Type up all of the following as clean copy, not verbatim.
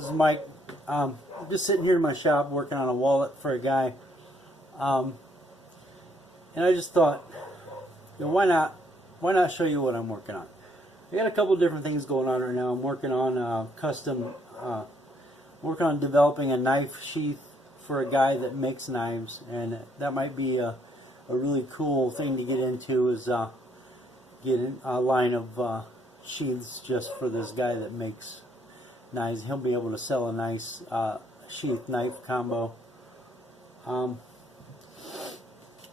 This is Mike. I'm just sitting here in my shop working on a wallet for a guy. And I just thought, you know, why not show you what I'm working on? I got a couple different things going on right now. I'm working on working on developing a knife sheath for a guy that makes knives, and that might be a really cool thing to get into, is get a line of sheaths just for this guy that makes knives. He'll be able to sell a nice sheath knife combo.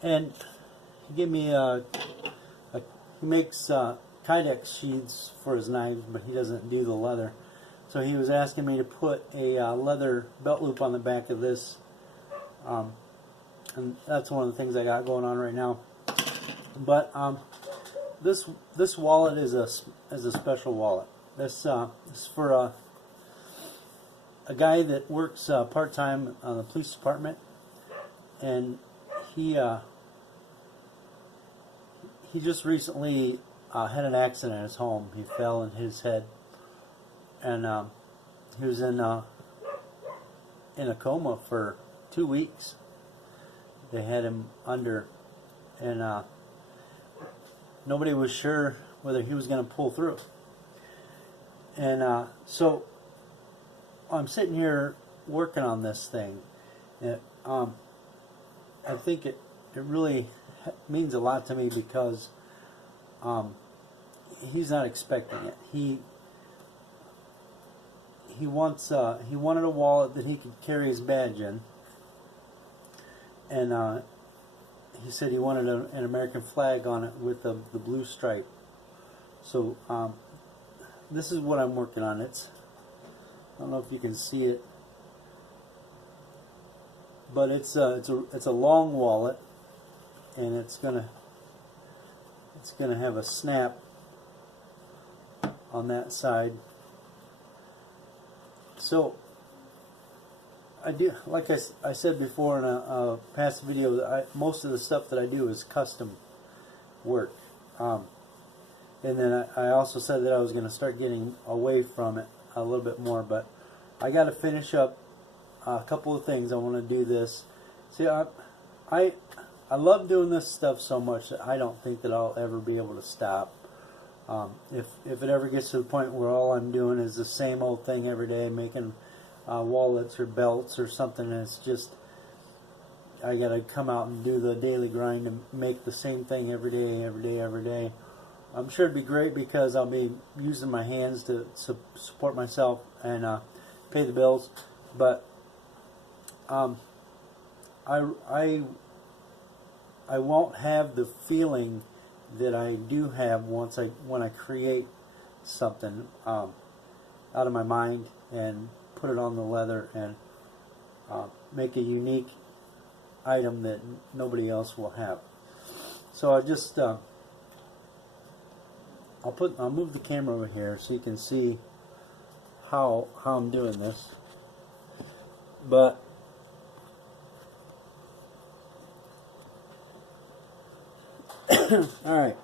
And he gave me he makes Kydex sheaths for his knives, but he doesn't do the leather. So he was asking me to put a leather belt loop on the back of this, and that's one of the things I got going on right now. But this wallet is a special wallet. This is for a guy that works part-time on the police department, and he just recently had an accident at his home. He fell and hit his head, and he was in a coma for 2 weeks. They had him under, and nobody was sure whether he was going to pull through. And so I'm sitting here working on this thing. And, I think it really means a lot to me because he's not expecting it. He wanted a wallet that he could carry his badge in, and he said he wanted an American flag on it with the blue stripe. So this is what I'm working on. I don't know if you can see it, but it's a long wallet, and it's gonna have a snap on that side. So I do, like I said before in a past video, most of the stuff that I do is custom work. And then I also said that I was going to start getting away from it a little bit more, but I got to finish up a couple of things. I want to do this. See, I love doing this stuff so much that I don't think that I'll ever be able to stop. If it ever gets to the point where all I'm doing is the same old thing every day, making wallets or belts or something, and it's just, I got to come out and do the daily grind and make the same thing every day. I'm sure it'd be great because I'll be using my hands to support myself and pay the bills, but I won't have the feeling that I do have when I create something out of my mind and put it on the leather and make a unique item that nobody else will have. So I just I'll move the camera over here so you can see how I'm doing this. But alright,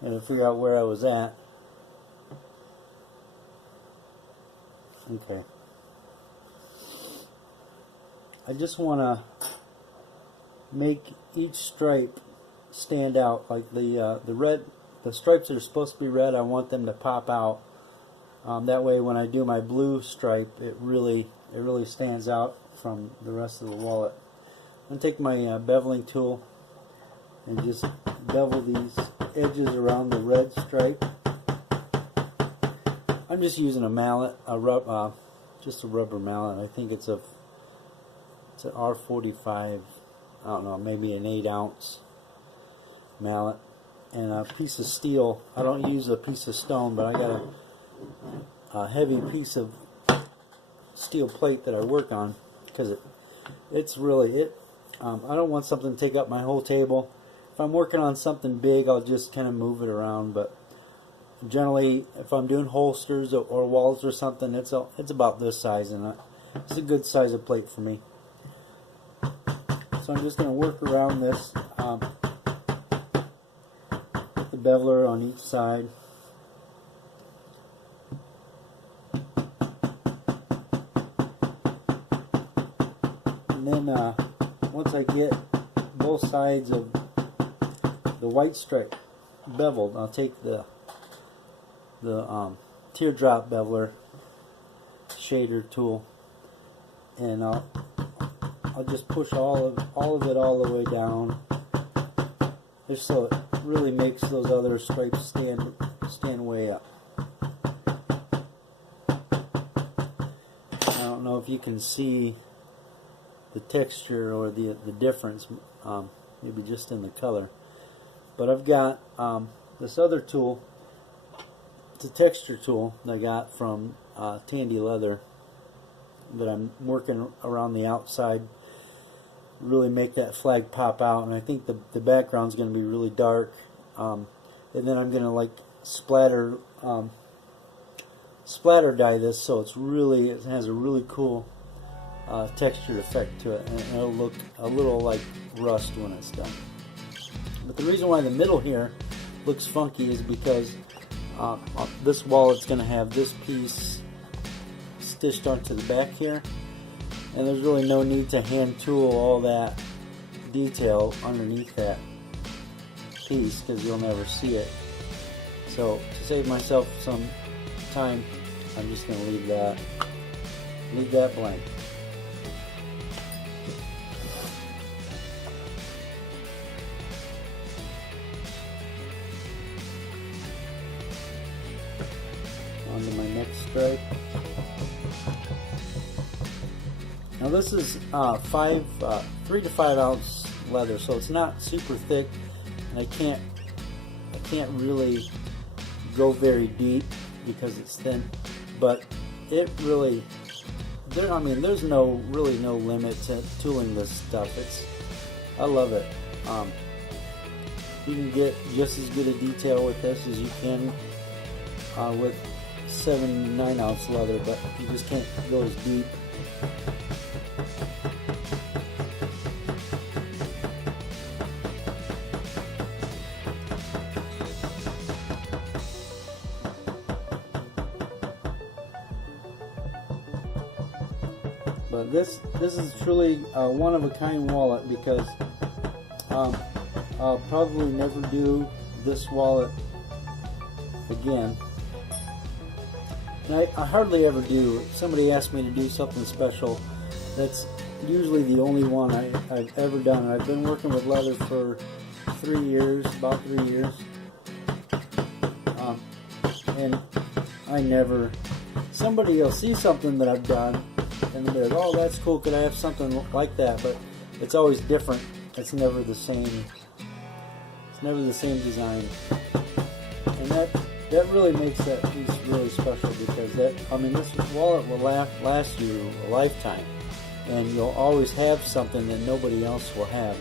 gotta figure out where I was at. Okay, I just want to make each stripe stand out. Like the stripes that are supposed to be red, I want them to pop out. That way when I do my blue stripe, it really stands out from the rest of the wallet. I'm going to take my beveling tool and just bevel these edges around the red stripe. I'm just using a mallet, just a rubber mallet. I think it's an R45. I don't know, maybe an 8-ounce mallet, and a piece of steel. I don't use a piece of stone, but I got a heavy piece of steel plate that I work on because it's really I don't want something to take up my whole table. If I'm working on something big, I'll just kind of move it around, but generally if I'm doing holsters or wallets or something, it's about this size, and it's a good size of plate for me. So I'm just going to work around this with the beveler on each side. And then once I get both sides of the white stripe beveled, I'll take the teardrop beveler shader tool, and I'll just push all of it all the way down, just so it really makes those other stripes stand way up. I don't know if you can see the texture or the difference, maybe just in the color. But I've got this other tool. It's a texture tool that I got from Tandy Leather that I'm working around the outside, really make that flag pop out. And I think the background's going to be really dark. And then I'm going to like splatter dye this, so it has a really cool textured effect to it, and it'll look a little like rust when it's done. But the reason why the middle here looks funky is because this wallet's going to have this piece stitched onto the back here, and there's really no need to hand tool all that detail underneath that piece because you'll never see it. So to save myself some time, I'm just going to leave that blank. On to my next stripe. Now this is 3 to 5 ounce leather, so it's not super thick, and I can't really go very deep because it's thin. But it really, there's really no limit to tooling this stuff. I love it. You can get just as good a detail with this as you can with 7-9 ounce leather, but you just can't go as deep. But this is truly a one-of-a-kind wallet, because I'll probably never do this wallet again. And I hardly ever do. If somebody asks me to do something special, that's usually the only one I've ever done. I've been working with leather for about 3 years. And I never, somebody will see something that I've done and they'll be like, oh, that's cool, could I have something like that? But it's always different. It's never the same. It's never the same design. And that really makes that piece really special, because this wallet will last you a lifetime, and you'll always have something that nobody else will have.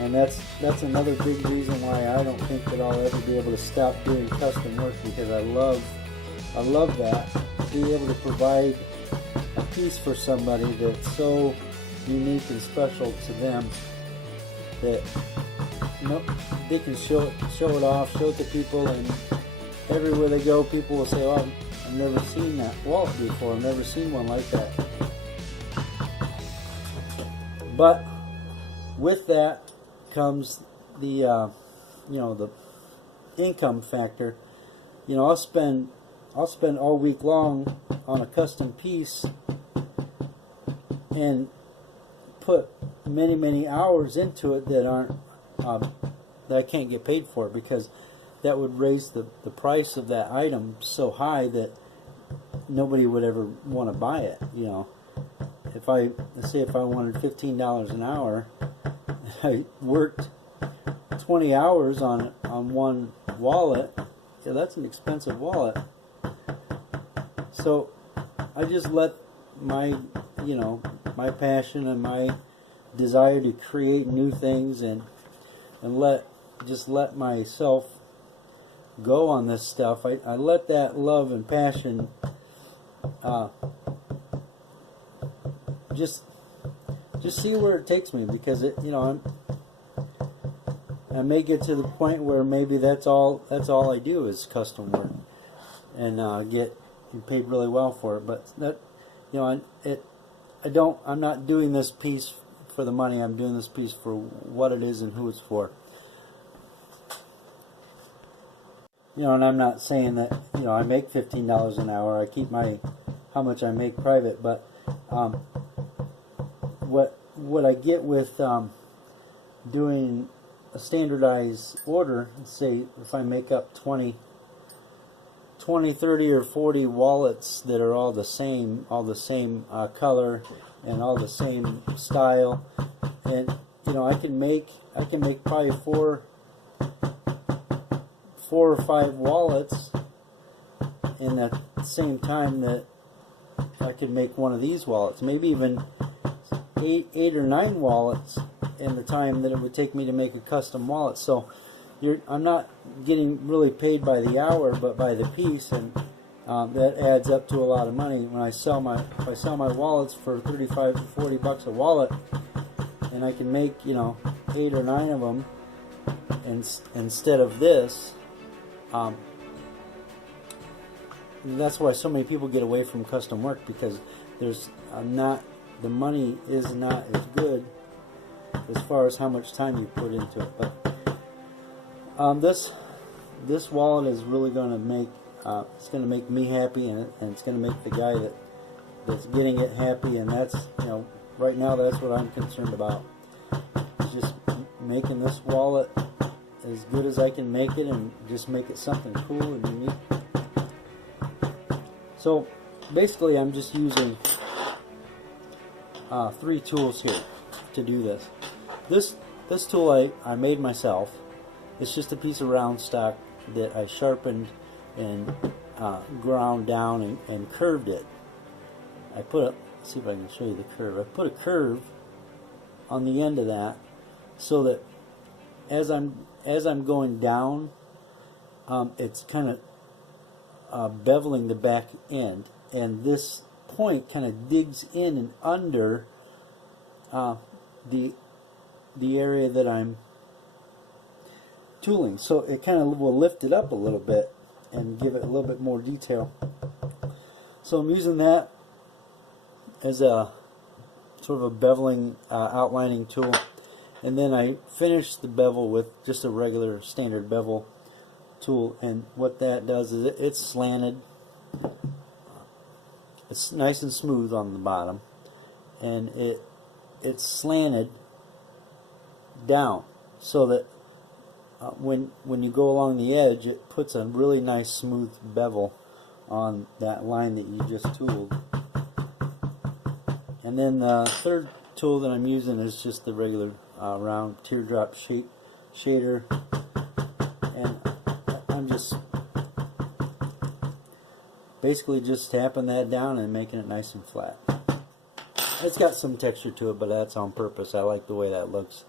And that's another big reason why I don't think that I'll ever be able to stop doing custom work, because I love that, to be able to provide a piece for somebody that's so unique and special to them that they can show it off, show it to people, and everywhere they go, people will say, oh, I've never seen that wallet before, I've never seen one like that. But with that comes the the income factor. I'll spend all week long on a custom piece and put many hours into it that aren't that I can't get paid for, because that would raise the price of that item so high that nobody would ever want to buy it. Let's say if I wanted $15 an hour, I worked 20 hours on one wallet. Yeah, that's an expensive wallet. So I just let my passion and my desire to create new things and let myself go on this stuff. I let that love and passion just see where it takes me, because I may get to the point where maybe that's all I do is custom work, and get paid really well for it. But that I'm not doing this piece for the money. I'm doing this piece for what it is and who it's for. And I'm not saying that, I make $15 an hour. I keep how much I make private, but what I get with doing a standardized order, say if I make up 20, 30 or 40 wallets that are all the same color and all the same style, and I can make probably four or five wallets in the same time that I could make one of these wallets, maybe even eight or 9 wallets in the time that it would take me to make a custom wallet. So I'm not getting really paid by the hour, but by the piece, and that adds up to a lot of money. When if I sell my wallets for $35 to $40 a wallet, and I can make 8 or 9 of them, and instead of this. That's why so many people get away from custom work, because there's the money is not as good as far as how much time you put into it. But this wallet is really going to make it's going to make me happy, and it's going to make the guy that's getting it happy, and that's right now that's what I'm concerned about. Is just making this wallet as good as I can make it, and just make it something cool and unique. So basically I'm just using 3 tools here to do this. This tool I made myself. It's just a piece of round stock that I sharpened and ground down and curved it. Let's see if I can show you the curve. I put a curve on the end of that, so that as I'm going down, it's kind of beveling the back end, and this point kind of digs in and under the area that I'm tooling, so it kind of will lift it up a little bit and give it a little bit more detail. So I'm using that as a sort of a beveling outlining tool. And then I finished the bevel with just a regular standard bevel tool, and what that does is it's slanted. It's nice and smooth on the bottom, and it's slanted down, so that when you go along the edge, it puts a really nice smooth bevel on that line that you just tooled. And then the third tool that I'm using is just the regular round teardrop shader, and I'm just basically just tapping that down and making it nice and flat. It's got some texture to it, but that's on purpose. I like the way that looks.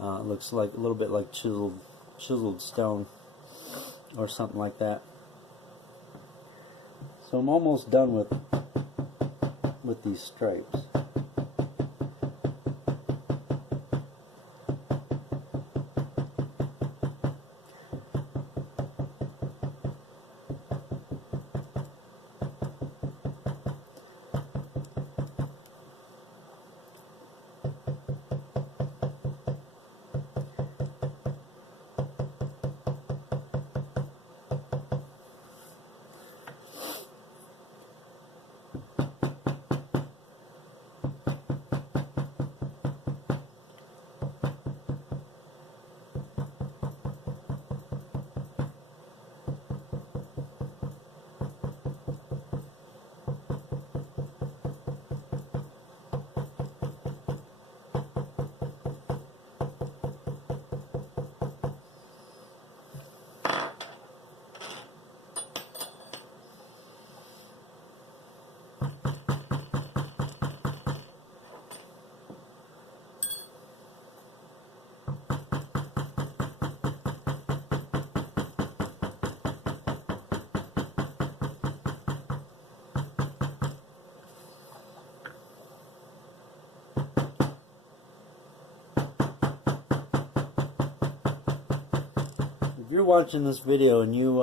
It looks like a little bit like chiseled stone or something like that. So I'm almost done with these stripes. If you're watching this video and you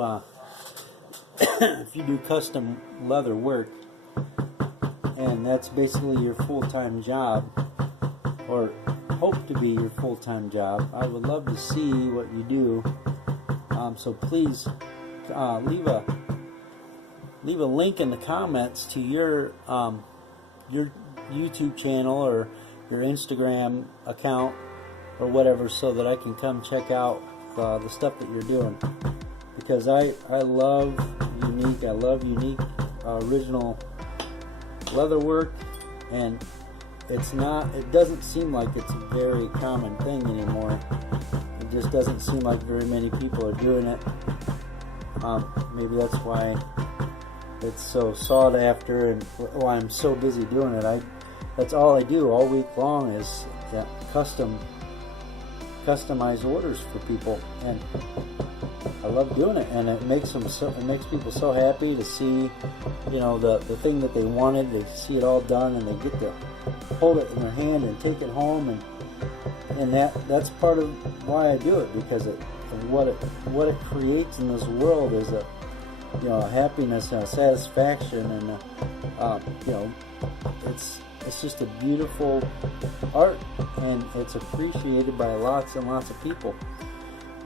if you do custom leather work and that's basically your full-time job, or hope to be your full-time job. I would love to see what you do. So please leave a link in the comments to your YouTube channel or your Instagram account or whatever, so that I can come check out the stuff that you're doing, because I love unique original leather work, and it doesn't seem like it's a very common thing anymore. It just doesn't seem like very many people are doing it. Maybe that's why it's so sought after, and why I'm so busy doing it. That's all I do all week long is customized orders for people, and I love doing it, and it makes people so happy to see, the thing that they wanted. They see it all done, and they get to hold it in their hand and take it home, and that's part of why I do it, because of what it creates in this world is a happiness and a satisfaction, and it's just a beautiful art, and it's appreciated by lots and lots of people.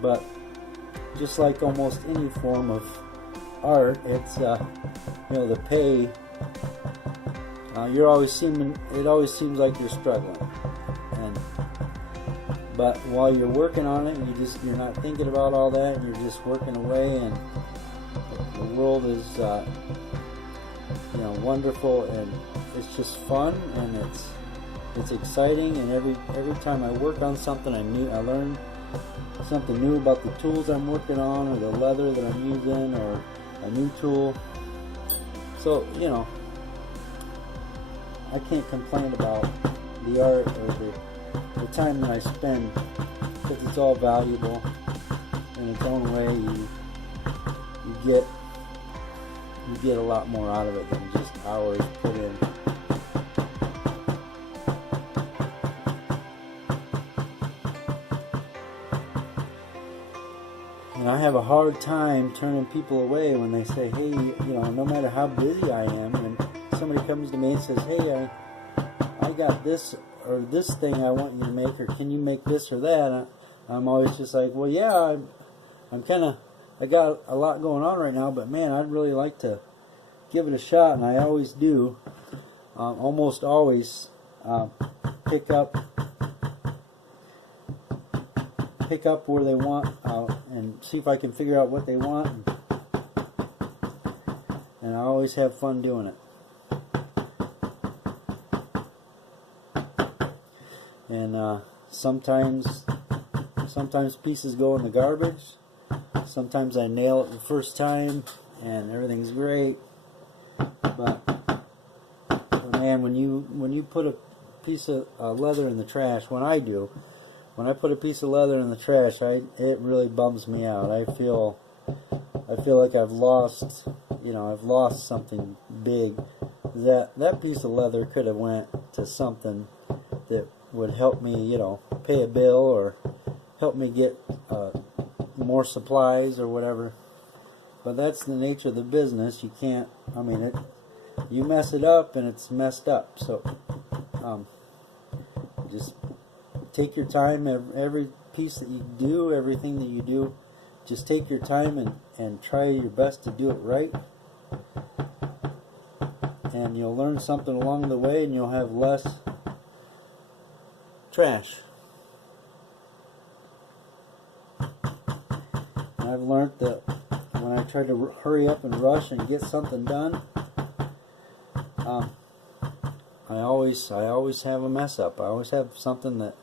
But just like almost any form of art, it's the pay. It always seems like you're struggling, but while you're working on it, you're not thinking about all that, and you're just working away, and the world is wonderful, and it's just fun, and it's exciting, and every time I work on something I learn something new about the tools I'm working on, or the leather that I'm using, or a new tool. So I can't complain about the art or the time that I spend, because it's all valuable in its own way. You get a lot more out of it than just hours put in. And I have a hard time turning people away when they say, hey, no matter how busy I am, when somebody comes to me and says, hey, I got this or this thing I want you to make, or can you make this or that? I'm always just like, well, yeah, I got a lot going on right now, but man, I'd really like to give it a shot, and I always do. Almost always pick up where they want, and see if I can figure out what they want, and I always have fun doing it. And sometimes pieces go in the garbage. Sometimes I nail it the first time and everything's great. But man, when you put a piece of leather in the trash, when I put a piece of leather in the trash, it really bums me out. I feel like I've lost something big. That piece of leather could have went to something that would help me, pay a bill, or help me get more supplies or whatever. But that's the nature of the business. You can't, you mess it up and it's messed up. So just take your time. Every piece that you do, everything that you do, just take your time and try your best to do it right. And you'll learn something along the way, and you'll have less trash. And I've learned that when I try to hurry up and rush and get something done, I always have a mess up. I always have something that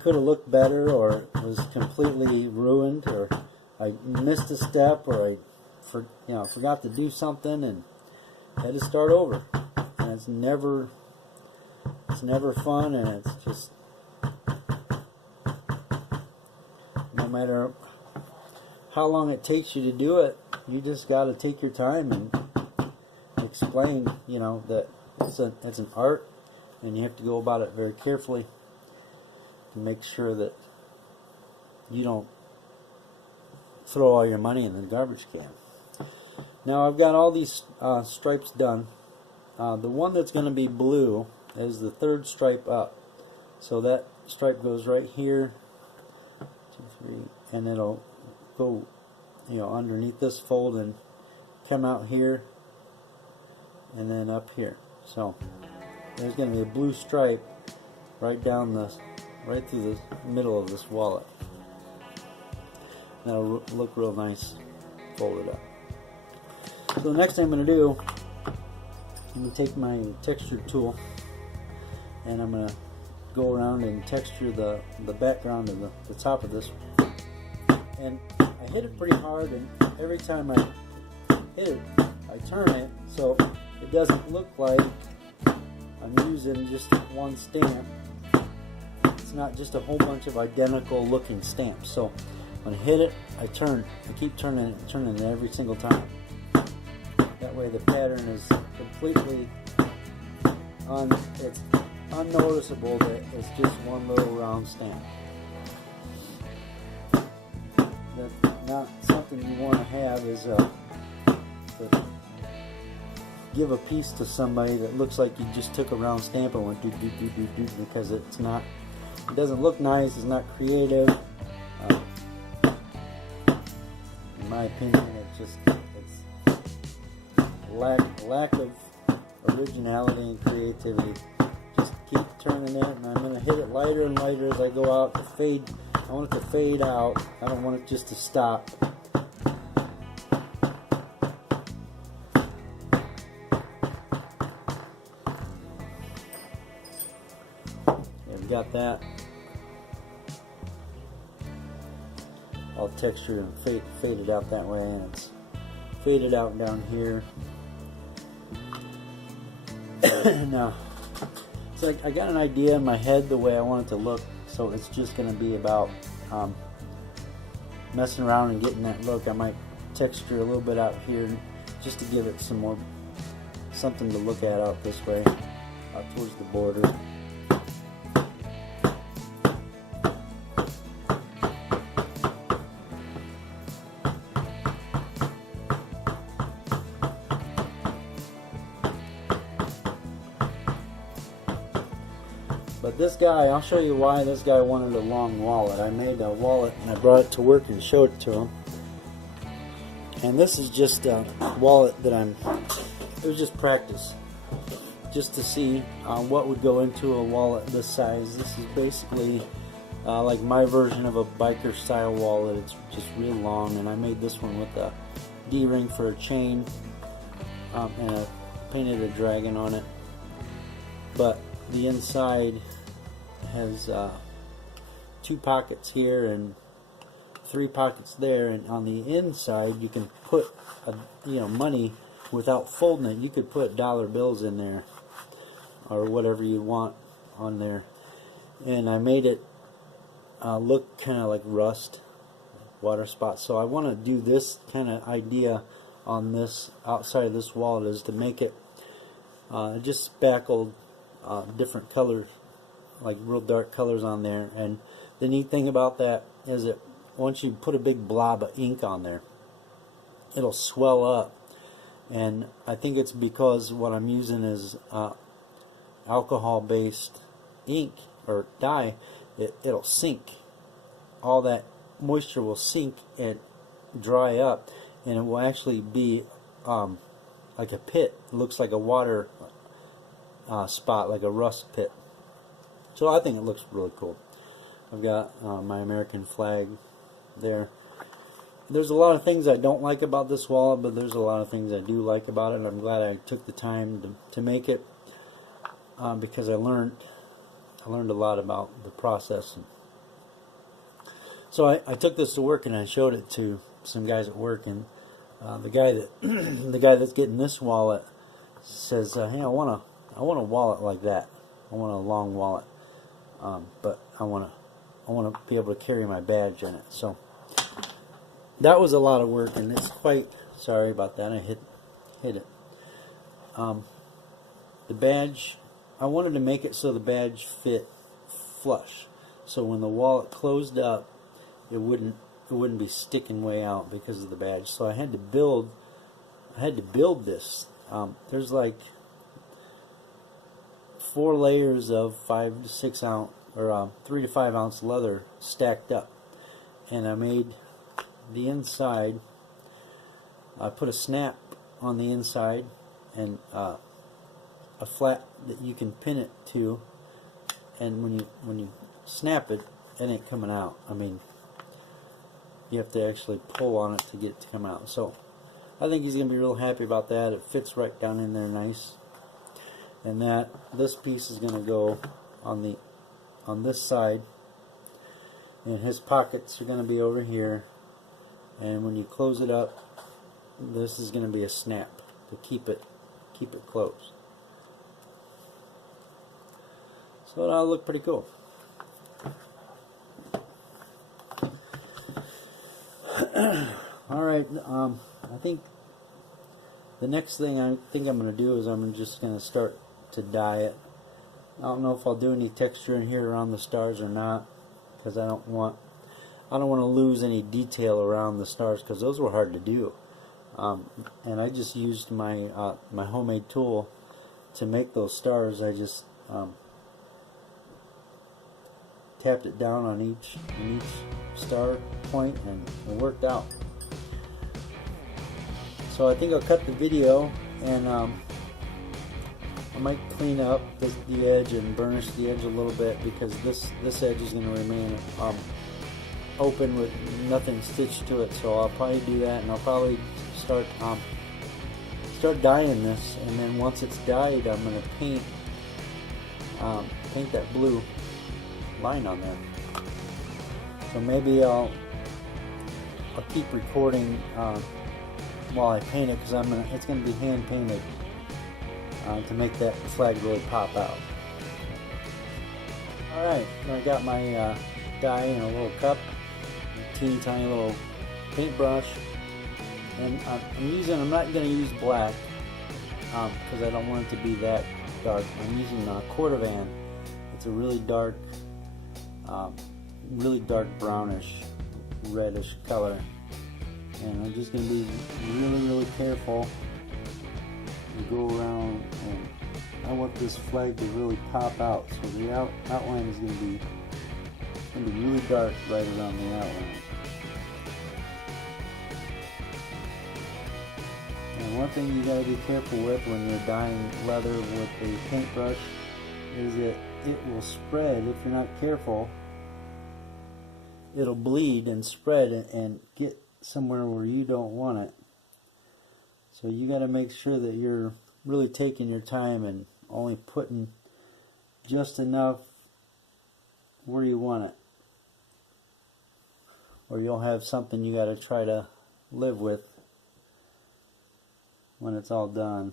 could have looked better, or was completely ruined, or I missed a step, or I forgot to do something and had to start over. And it's never fun, and it's just, no matter how long it takes you to do it, you just got to take your time and explain, that it's an art, and you have to go about it very carefully to make sure that you don't throw all your money in the garbage can. Now I've got all these stripes done, The one that's going to be blue is the third stripe up. So that stripe goes right here, 2, 3, and it'll go, underneath this fold and come out here, and then up here. So there's going to be a blue stripe right through the middle of this wallet. That'll look real nice folded up. So the next thing I'm going to do, I'm going to take my texture tool and I'm going to go around and texture the background of the top of this. And I hit it pretty hard, and every time I hit it, I turn it so it doesn't look like I'm using just one stamp. It's not just a whole bunch of identical looking stamps. So when I hit it, I keep turning it every single time. That way the pattern is completely it's unnoticeable that it's just one little round stamp. That's not something you want to have is to give a piece to somebody that looks like you just took a round stamp and went do do do do do, because it doesn't look nice, it's not creative. In my opinion, it's lack of originality and creativity. Just keep turning it, and I'm going to hit it lighter and lighter as I go out to fade. I want it to fade out. I don't want it just to stop. I've got that all textured and faded out that way, and it's faded out down here. Now, it's like I got an idea in my head the way I want it to look, so it's just going to be about messing around and getting that look. I might texture a little bit out here just to give it something to look at out this way, out towards the border. But this guy, I'll show you why this guy wanted a long wallet. I made a wallet and I brought it to work and showed it to him. And this is just a wallet that it was just practice. Just to see what would go into a wallet this size. This is basically like my version of a biker style wallet. It's just real long, and I made this one with a D-ring for a chain, and I painted a dragon on it. But the inside has 2 pockets here and 3 pockets there, and on the inside you can put money without folding it. You could put dollar bills in there or whatever you want on there, and I made it look kind of like rust, water spots. So I want to do this kind of idea on this outside of this wallet, is to make it just spackled different colors, like real dark colors on there. And the neat thing about that is that once you put a big blob of ink on there, it'll swell up. And I think it's because what I'm using is alcohol based ink or dye. It'll sink. All that moisture will sink and dry up, and it will actually be like a pit. It looks like a water spot, like a rust pit. So I think it looks really cool. I've got my American flag there. There's a lot of things I don't like about this wallet, but there's a lot of things I do like about it. I'm glad I took the time to make it, because I learned a lot about the process. So I took this to work and I showed it to some guys at work, and the guy that's getting this wallet says, "Hey, I want a wallet like that. I want a long wallet, but I want to be able to carry my badge in it." So that was a lot of work, and it's quite sorry about that. I hit it. The badge, I wanted to make it so the badge fit flush, so when the wallet closed up, it wouldn't be sticking way out because of the badge. So I had to build this. There's like 4 layers of 5 to 6 ounce or 3 to 5 ounce leather stacked up, and I made the inside. I put a snap on the inside and a flat that you can pin it to, and when you snap it, it ain't coming out. I mean, you have to actually pull on it to get it to come out. So I think he's gonna be real happy about that. It fits right down in there nice. And this piece is gonna go on this side, and his pockets are gonna be over here. And when you close it up, this is gonna be a snap to keep it closed. So that'll look pretty cool. Alright, I think the next thing I think I'm going to do is I'm just going to start to dye it. I don't know if I'll do any texture in here around the stars or not, because I don't want to lose any detail around the stars, because those were hard to do. And I just used my my homemade tool to make those stars. I just tapped it down on each star point, and it worked out. So I think I'll cut the video, and I might clean up the edge and burnish the edge a little bit, because this edge is going to remain open with nothing stitched to it. So I'll probably do that, and I'll probably start dyeing this, and then once it's dyed, I'm going to paint that blue line on there. So maybe I'll keep recording while I paint it, because it's going to be hand painted to make that flag really pop out. Alright, I got my dye in a little cup, a teeny tiny little paintbrush, and I'm not going to use black because I don't want it to be that dark. I'm using Cordovan. It's a really dark brownish reddish color, and I'm just going to be really careful and go around, and I want this flag to really pop out. So the outline is going to be really dark right around the outline. And one thing you got to be careful with when you're dyeing leather with a paintbrush is that it will spread. If you're not careful, it'll bleed and spread and get somewhere where you don't want it. So you got to make sure that you're really taking your time and only putting just enough where you want it, or you'll have something you got to try to live with when it's all done.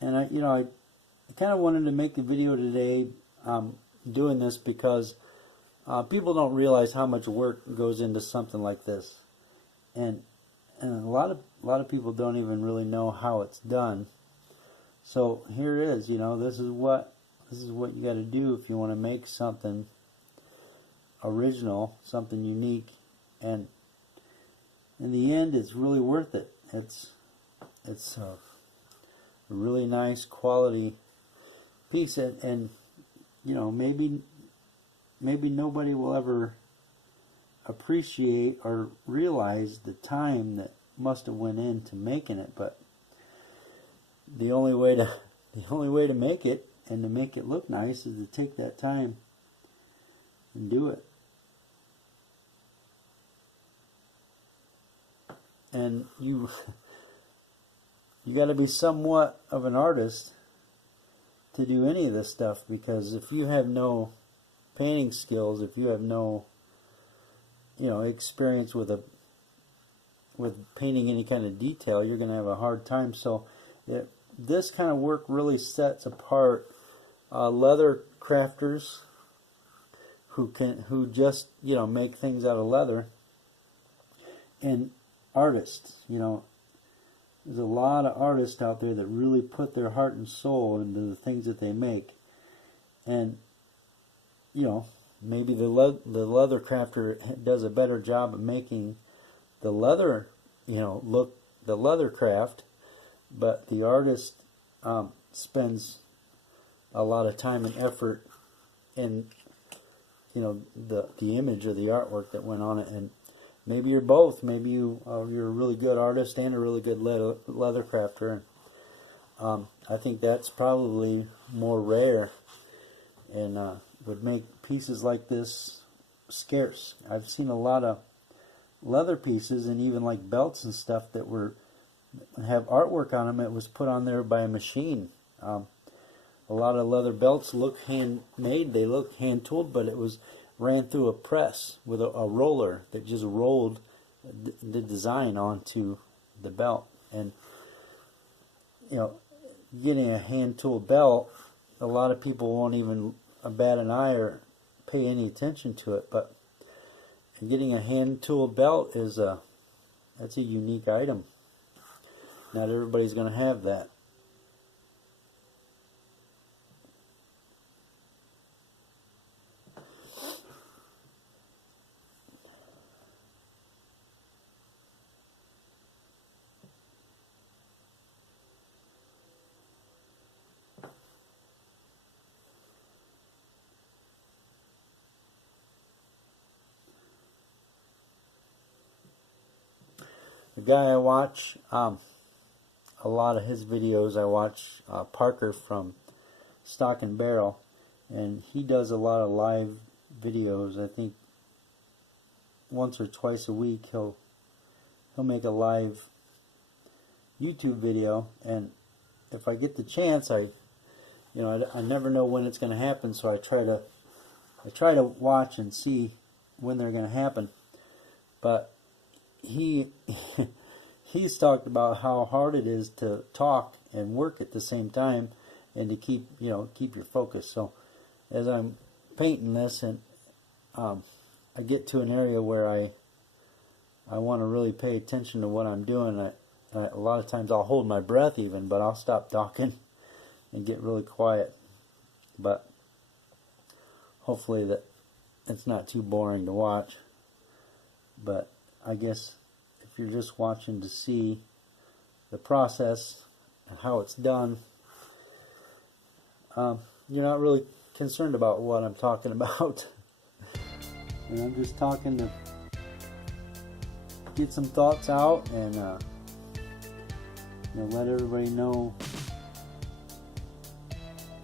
And I kind of wanted to make a video today doing this because people don't realize how much work goes into something like this, and a lot of people don't even really know how it's done. So here it is. This is what you got to do if you want to make something original, something unique, and in the end, it's really worth it. It's a really nice quality piece, and maybe nobody will ever appreciate or realize the time that must have went into making it, but the only way to make it and to make it look nice is to take that time and do it. And you got to be somewhat of an artist to do any of this stuff, because if you have no painting skills, if you have no experience with painting any kind of detail, you're going to have a hard time. So this kind of work really sets apart leather crafters who just make things out of leather, and artists. There's a lot of artists out there that really put their heart and soul into the things that they make, and maybe the leather crafter does a better job of making the leather, look, the leather craft, but the artist spends a lot of time and effort in, the image or the artwork that went on it. And maybe you're both. Maybe you're a really good artist and a really good leather crafter. And I think that's probably more rare, and would make pieces like this scarce. I've seen a lot of leather pieces and even like belts and stuff that have artwork on them. It was put on there by a machine. A lot of leather belts look handmade, they look hand tooled, but it was ran through a press with a roller that just rolled the design onto the belt. And getting a hand tooled belt, a lot of people won't even bat an eye or pay any attention to it, but getting a hand tooled belt that's a unique item. Not everybody's going to have that. The guy I watch, a lot of his videos, I watch Parker from Stock and Barrel, and he does a lot of live videos. I think once or twice a week he'll make a live YouTube video, and if I get the chance, I never know when it's going to happen, so I try to watch and see when they're going to happen. But he's talked about how hard it is to talk and work at the same time, and to keep your focus. So as I'm painting this, and I get to an area where I want to really pay attention to what I'm doing, a lot of times I'll hold my breath even, but I'll stop talking and get really quiet. But hopefully that it's not too boring to watch. But I guess if you're just watching to see the process and how it's done, you're not really concerned about what I'm talking about. And I'm just talking to get some thoughts out and let everybody know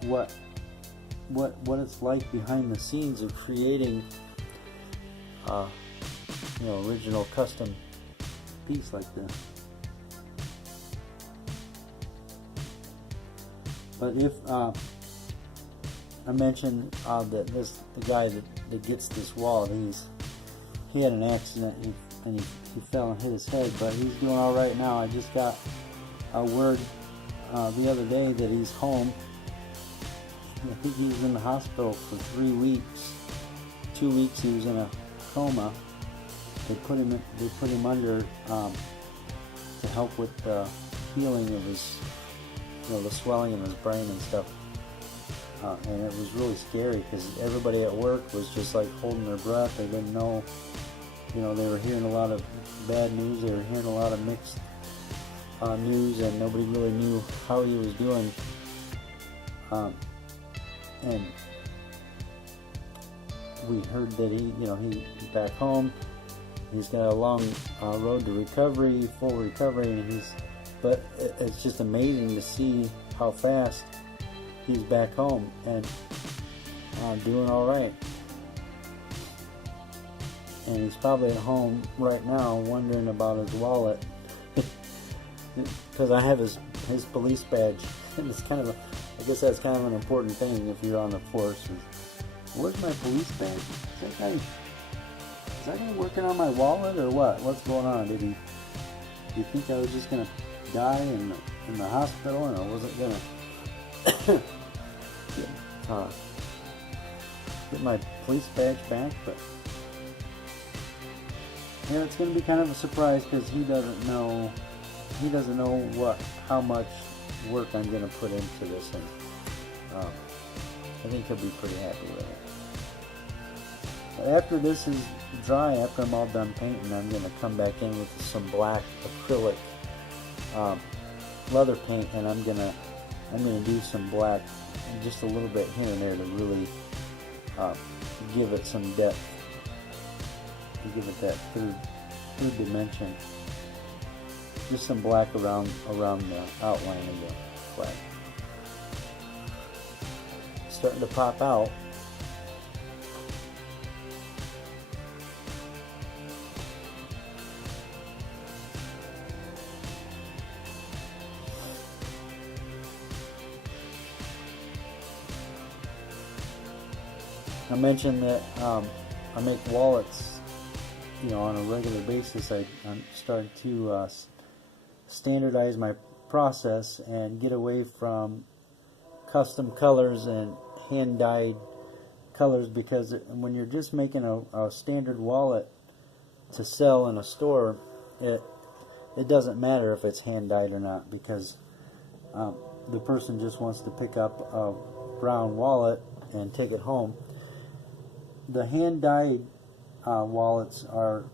what it's like behind the scenes of creating original custom piece like this. But if I mentioned that the guy that gets this wallet, he had an accident and he fell and hit his head, but he's doing all right now. I just got a word the other day that he's home. I think he was in the hospital for 3 weeks. 2 weeks he was in a coma. They put him under to help with the healing of his, the swelling in his brain and stuff. And it was really scary because everybody at work was just like holding their breath. They didn't know, they were hearing a lot of bad news. They were hearing a lot of mixed news, and nobody really knew how he was doing. And we heard that he's back home. He's got a long road to recovery, full recovery, but it's just amazing to see how fast he's back home and doing all right. And he's probably at home right now wondering about his wallet, because I have his police badge. And it's I guess that's kind of an important thing if you're on the force. Where's my police badge? Is that guy working on my wallet or what? What's going on? Do you think I was just gonna die in the hospital and I wasn't gonna get my police badge back? But yeah, it's gonna be kind of a surprise because he doesn't know how much work I'm gonna put into this, and I think he'll be pretty happy with it. After this is dry, after I'm all done painting, I'm going to come back in with some black acrylic leather paint, and I'm gonna do some black, just a little bit here and there to really give it some depth, to give it that third dimension. Just some black around the outline of the flag. Starting to pop out. I mentioned that I make wallets, on a regular basis. I'm starting to standardize my process and get away from custom colors and hand-dyed colors, because when you're just making a standard wallet to sell in a store, it doesn't matter if it's hand-dyed or not, because the person just wants to pick up a brown wallet and take it home. The hand-dyed wallets are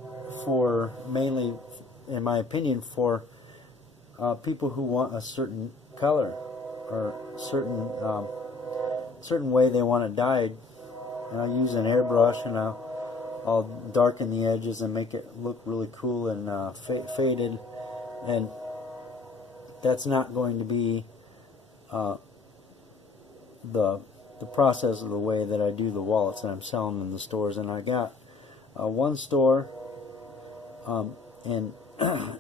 mainly, in my opinion, for people who want a certain color or certain way they want it dyed. And I use an airbrush, and I'll darken the edges and make it look really cool and faded. And that's not going to be the process of the way that I do the wallets that I'm selling in the stores. And I got one store in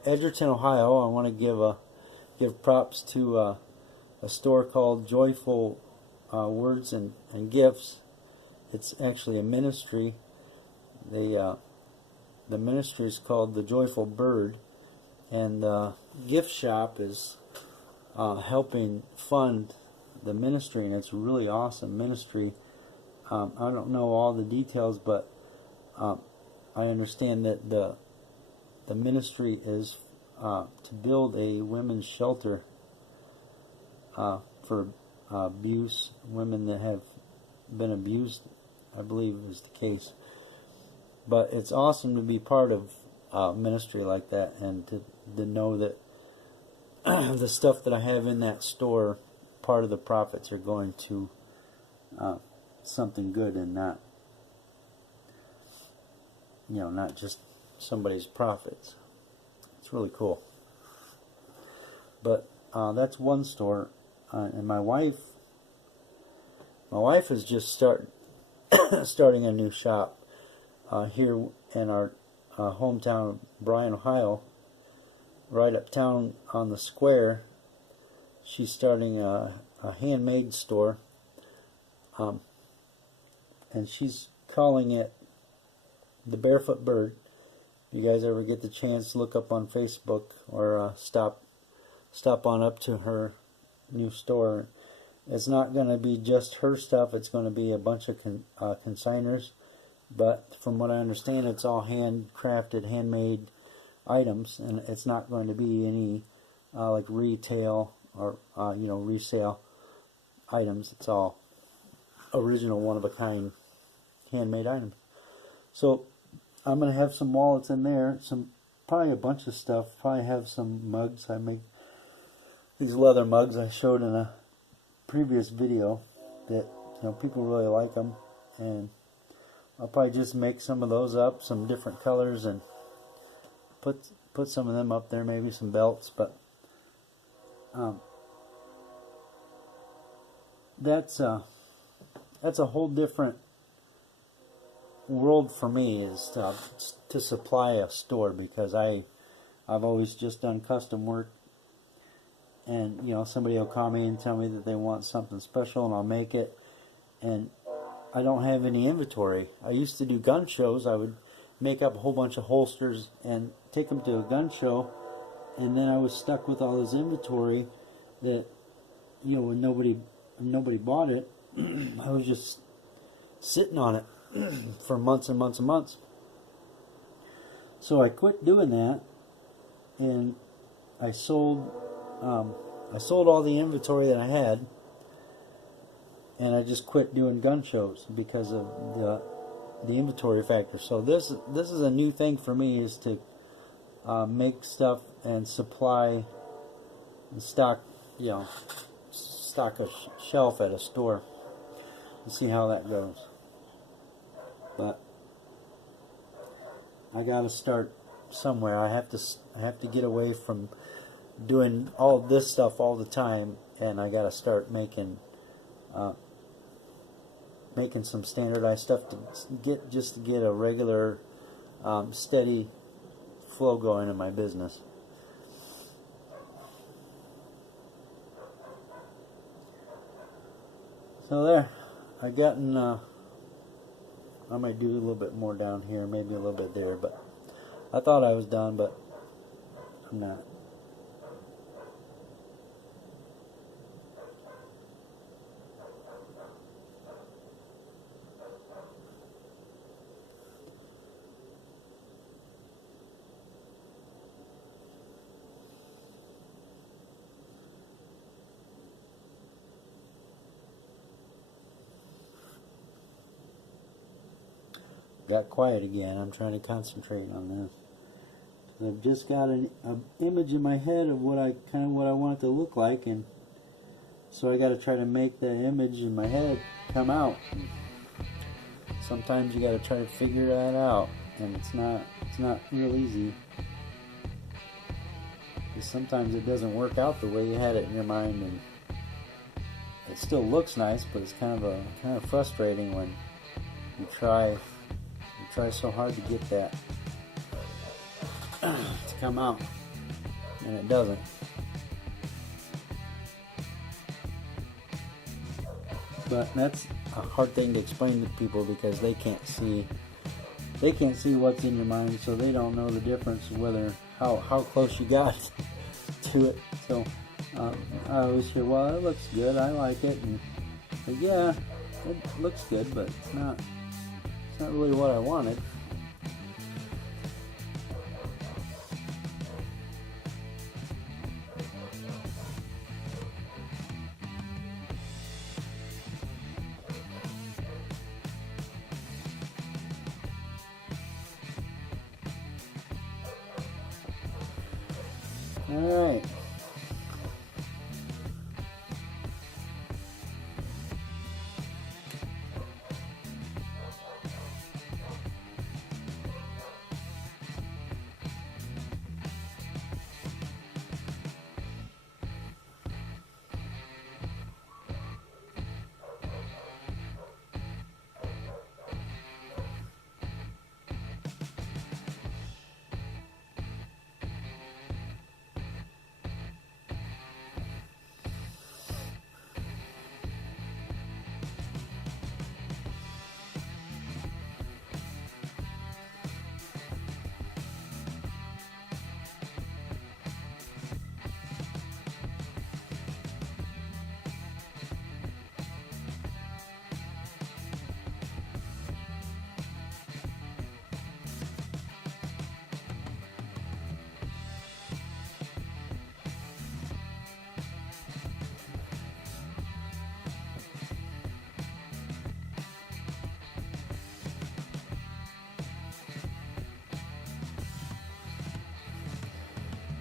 Edgerton, Ohio. I want to give props to a store called Joyful Words and Gifts. It's actually a ministry. The ministry is called the Joyful Bird, and the gift shop is helping fund the ministry, and it's a really awesome ministry. I don't know all the details, but I understand that the ministry is to build a women's shelter for abuse, women that have been abused, I believe is the case. But it's awesome to be part of ministry like that, and to know that the stuff that I have in that store, part of the profits are going to something good, and not just somebody's profits. It's really cool. But that's one store, and my wife is just starting a new shop here in our hometown of Bryan, Ohio, right uptown on the square. She's starting a handmade store, and she's calling it the Barefoot Bird. If you guys ever get the chance, look up on Facebook, or stop on up to her new store. It's not going to be just her stuff. It's going to be a bunch of consigners, but from what I understand, it's all handcrafted, handmade items, and it's not going to be any like retail or resale items. It's all original, one-of-a-kind handmade items. So I'm going to have some wallets in there, probably a bunch of stuff. Probably have some mugs. I make these leather mugs I showed in a previous video that people really like them, and I'll probably just make some of those up, some different colors, and put some of them up there, maybe some belts. But that's a whole different world for me, is to supply a store, because I've always just done custom work, and somebody will call me and tell me that they want something special, and I'll make it, and I don't have any inventory. I used to do gun shows. I would make up a whole bunch of holsters and take them to a gun show, and then I was stuck with all this inventory that when nobody bought it, I was just sitting on it for months and months and months. So I quit doing that, and I sold all the inventory that I had, and I just quit doing gun shows because of the inventory factor. So this is a new thing for me, is to make stuff and supply and stock, stock a shelf at a store and see how that goes. But I gotta start somewhere. I have to get away from doing all this stuff all the time, and I gotta start making some standardized stuff to get a regular steady flow going in my business. So there, I might do a little bit more down here, maybe a little bit there, but I thought I was done, but I'm not. Got quiet again. I'm trying to concentrate on this. I've just got an image in my head of what I want it to look like, and so I got to try to make the image in my head come out. Sometimes you got to try to figure that out, and it's not real easy. Because sometimes it doesn't work out the way you had it in your mind, and it still looks nice, but it's kind of frustrating when you try so hard to get that to come out, and it doesn't. But that's a hard thing to explain to people, because they can't see what's in your mind, so they don't know the difference whether how close you got to it. So I always hear, well, it looks good, I like it, and yeah, it looks good, but it's not really what I wanted. All right.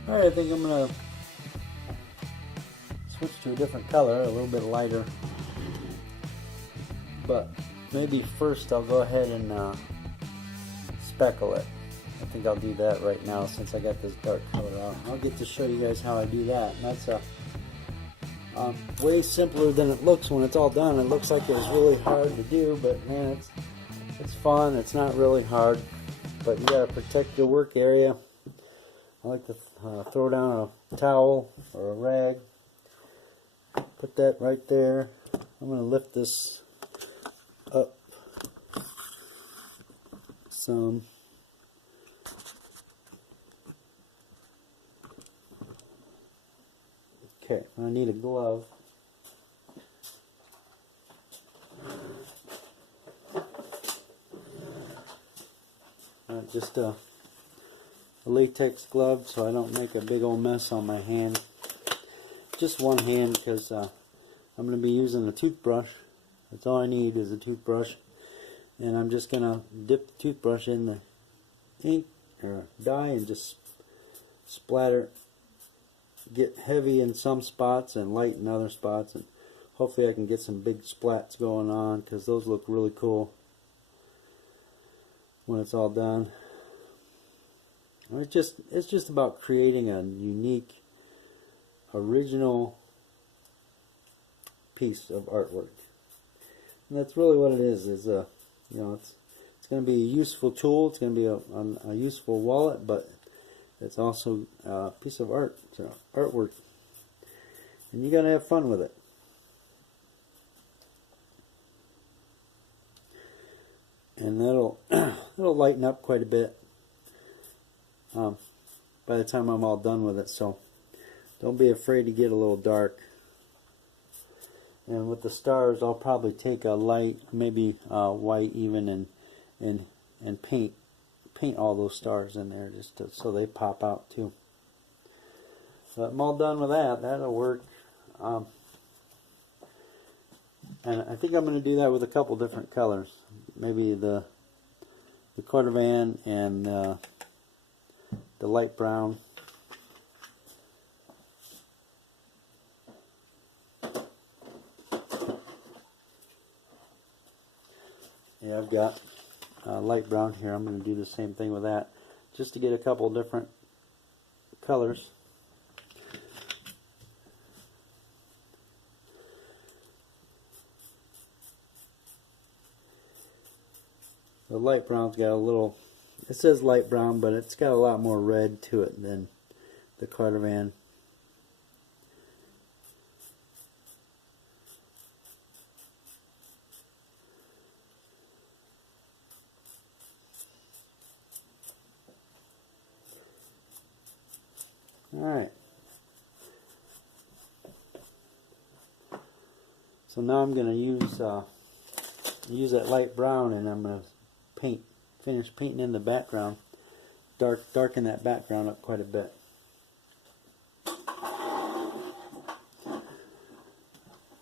Alright, I think I'm going to switch to a different color, a little bit lighter. But maybe first I'll go ahead and speckle it. I think I'll do that right now since I got this dark color out. I'll get to show you guys how I do that. And that's way simpler than it looks when it's all done. It looks like it was really hard to do, but man, it's fun. It's not really hard, but you got to protect your work area. I like to throw down a towel or a rag. Put that right there. I'm going to lift this up some. Okay, I need a glove. Just a latex glove so I don't make a big old mess on my hand. Just one hand, because I'm going to be using a toothbrush. That's all I need is a toothbrush. And I'm just gonna dip the toothbrush in the ink or dye and just splatter, get heavy in some spots and light in other spots, and hopefully I can get some big splats going on, because those look really cool when it's all done. It's just about creating a unique, original piece of artwork, and that's really what it is. You know, it's going to be a useful tool. It's going to be a useful wallet, but it's also a piece of art, artwork, and you got to have fun with it. And that'll lighten up quite a bit by the time I'm all done with it. So don't be afraid to get a little dark. And with the stars, I'll probably take a light, maybe white even, and paint all those stars in there just so they pop out too. But I'm all done with that. That'll work. And I think I'm going to do that with a couple different colors. Maybe the cordovan and the light brown. Yeah, I've got light brown here. I'm going to do the same thing with that, just to get a couple different colors. The light brown's got a little, it says light brown, but it's got a lot more red to it than the cordovan. Alright. So now I'm going to use that light brown, and I'm going to finish painting in the background, darken that background up quite a bit.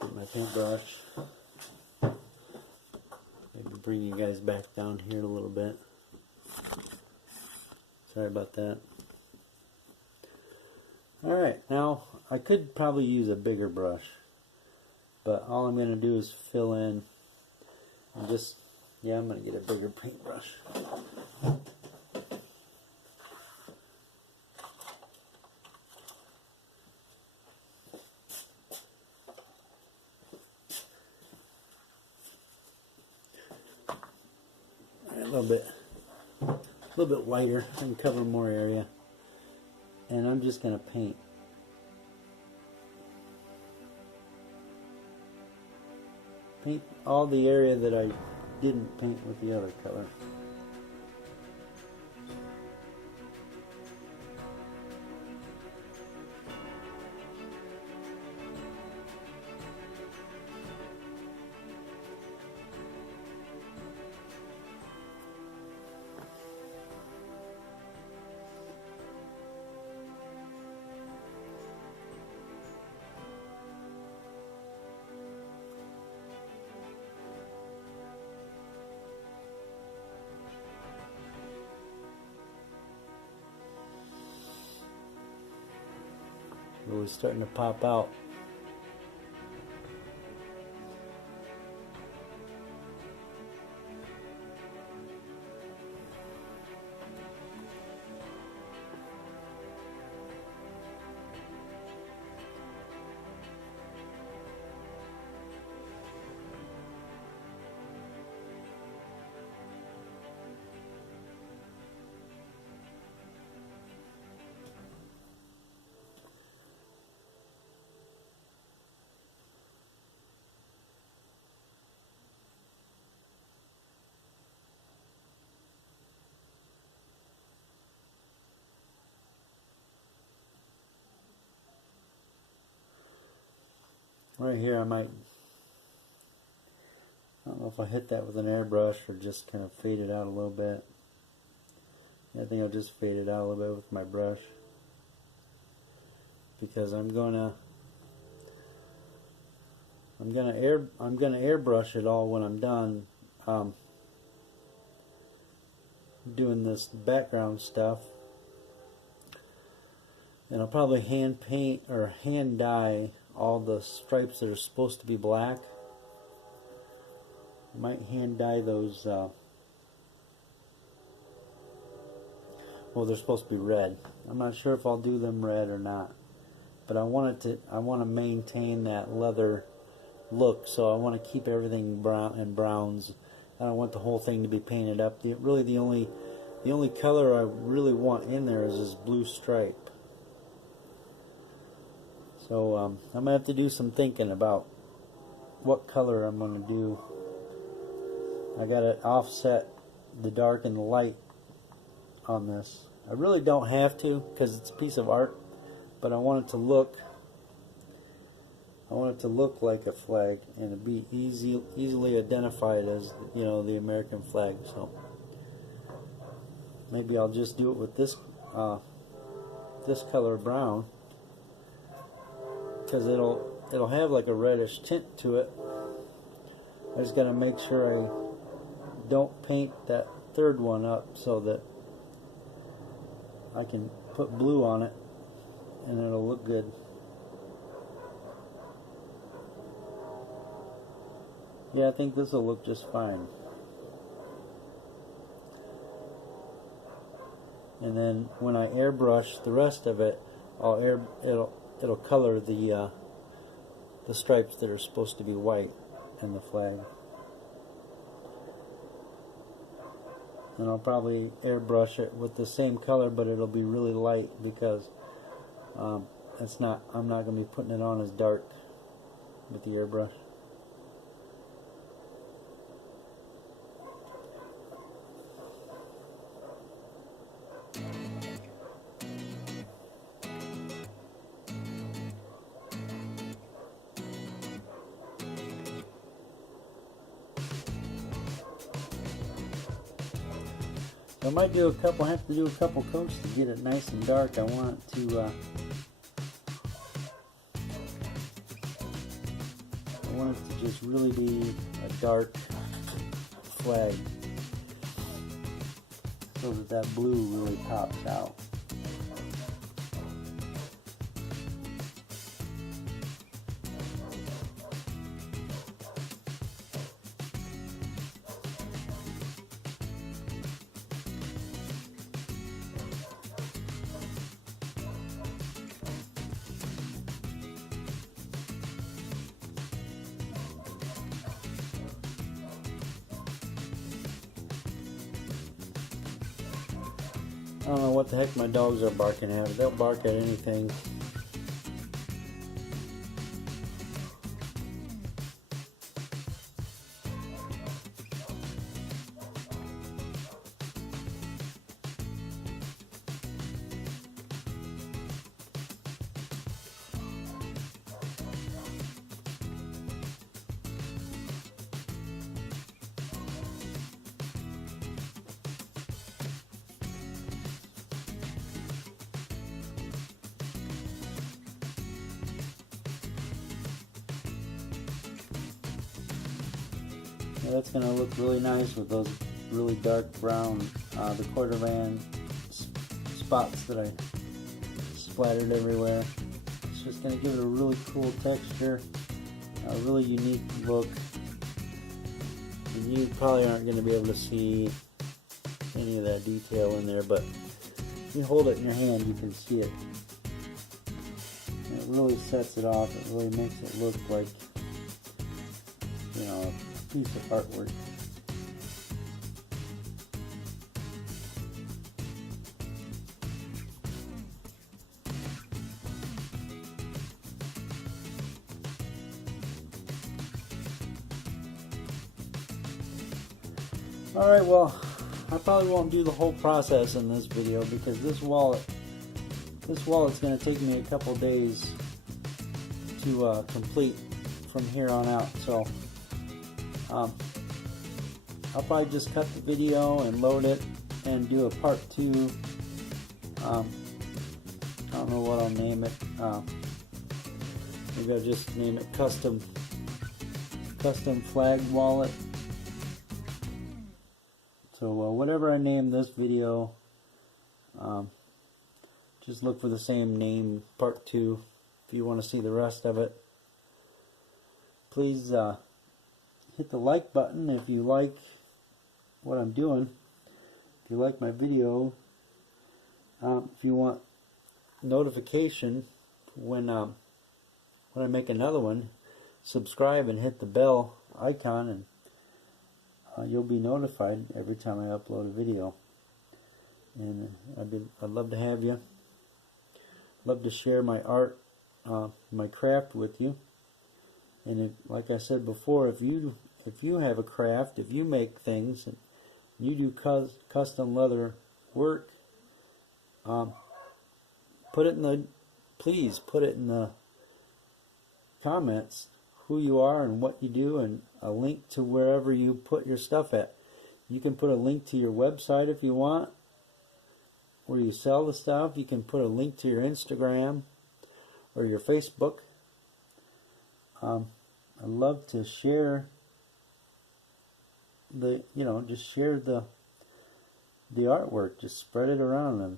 Get my paintbrush. Maybe bring you guys back down here a little bit. Sorry about that. Alright, now I could probably use a bigger brush, but all I'm going to do is fill in and just, yeah, I'm going to get a bigger paintbrush. A little bit wider and cover more area. And I'm just going to paint. Paint all the area that I didn't paint with the other color. Really starting to pop out. Right here I don't know if I hit that with an airbrush or just kind of fade it out a little bit. I think I'll just fade it out a little bit with my brush, because I'm gonna airbrush it all when I'm done. doing this background stuff. And I'll probably hand paint or hand dye all the stripes that are supposed to be black. I might hand dye those, well, they're supposed to be red. I'm not sure if I'll do them red or not. But I want to maintain that leather look, so I want to keep everything brown and browns. I don't want the whole thing to be painted up. Really the only color I really want in there is this blue stripe. So I'm going to have to do some thinking about what color I'm going to do. I got to offset the dark and the light on this. I really don't have to because it's a piece of art, but I want it to look like a flag and to be easily identified as, you know, the American flag. So maybe I'll just do it with this this color brown, because it'll have like a reddish tint to it. I just got to make sure I don't paint that third one up so that I can put blue on it and it'll look good. Yeah, I think this will look just fine. And then when I airbrush the rest of it, it'll color the stripes that are supposed to be white in the flag. And I'll probably airbrush it with the same color, but it'll be really light because I'm not going to be putting it on as dark with the airbrush. I might do have to do a couple coats to get it nice and dark. I want it to just really be a dark flag so that blue really pops out. I don't know what the heck my dogs are barking at. They'll bark at anything. Yeah, that's going to look really nice with those really dark brown, the quarter van spots that I splattered everywhere. It's just going to give it a really cool texture, a really unique look. And you probably aren't going to be able to see any of that detail in there, but if you hold it in your hand, you can see it. And it really sets it off. It really makes it look like, you know, a piece of artwork. Alright, well, I probably won't do the whole process in this video because this wallet's going to take me a couple days to complete from here on out. So I'll probably just cut the video and load it and do a part 2. I don't know what I'll name it. Maybe I'll just name it custom flag wallet. So whatever I name this video, just look for the same name, part 2, if you want to see the rest of it. Please hit the like button if you like what I'm doing. If you like my video, if you want notification when I make another one, subscribe and hit the bell icon, and you'll be notified every time I upload a video. And I'd love to have you. Love to share my art, my craft with you. And like I said before, if you have a craft, if you make things, and you do custom leather work, please put it in the comments who you are and what you do, and a link to wherever you put your stuff at. You can put a link to your website if you want, where you sell the stuff. You can put a link to your Instagram or your Facebook. I love to share just share the artwork. Just spread it around and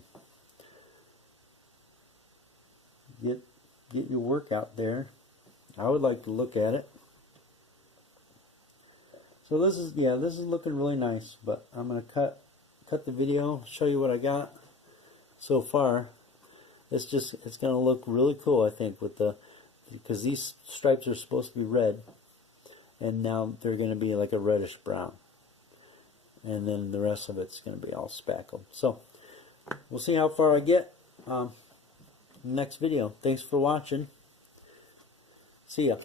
get your work out there. I would like to look at it. So this is looking really nice, but I'm gonna cut the video, show you what I got so far. It's gonna look really cool, I think, because these stripes are supposed to be red, and now they're gonna be like a reddish brown, and then the rest of it's gonna be all spackled. So we'll see how far I get. Next video. Thanks for watching. See ya.